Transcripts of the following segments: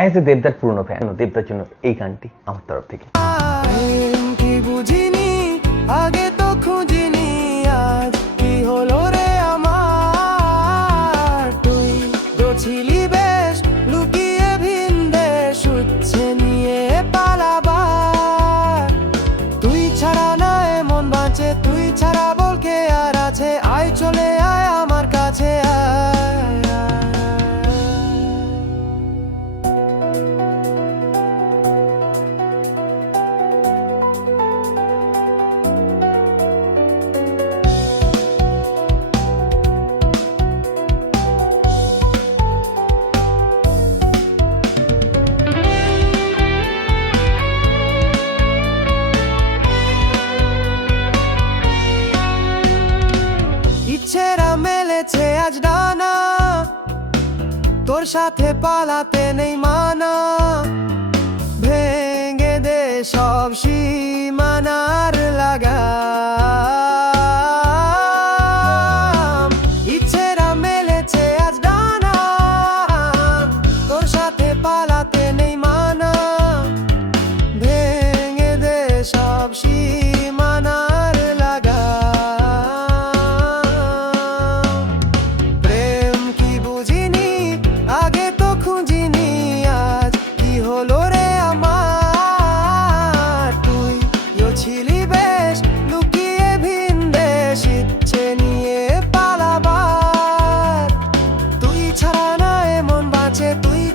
As a দেবদার পুরনো fan দেবদার জন্য এই গানটি আমার তরফ থেকে। আগে তো খুঁজিনি, আজ কি হলো রে আমার? তুই লুকিয়ে উচ্ছে নিয়ে পালাবার। তুই ছাড়া না তুই ছাড়া বলকে আর আছে, আয় চলে আয়। গাছ ডানা, তোর সাথে পালাতে নেই মানা। ভেঙে দে সব সীমানার লাগা ইচ্ছেরা মেলেছে আজ ডানা, তোর সাথে পালাতে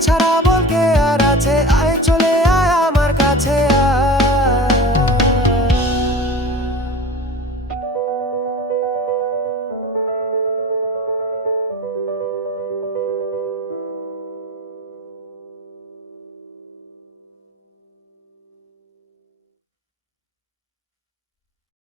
사람처럼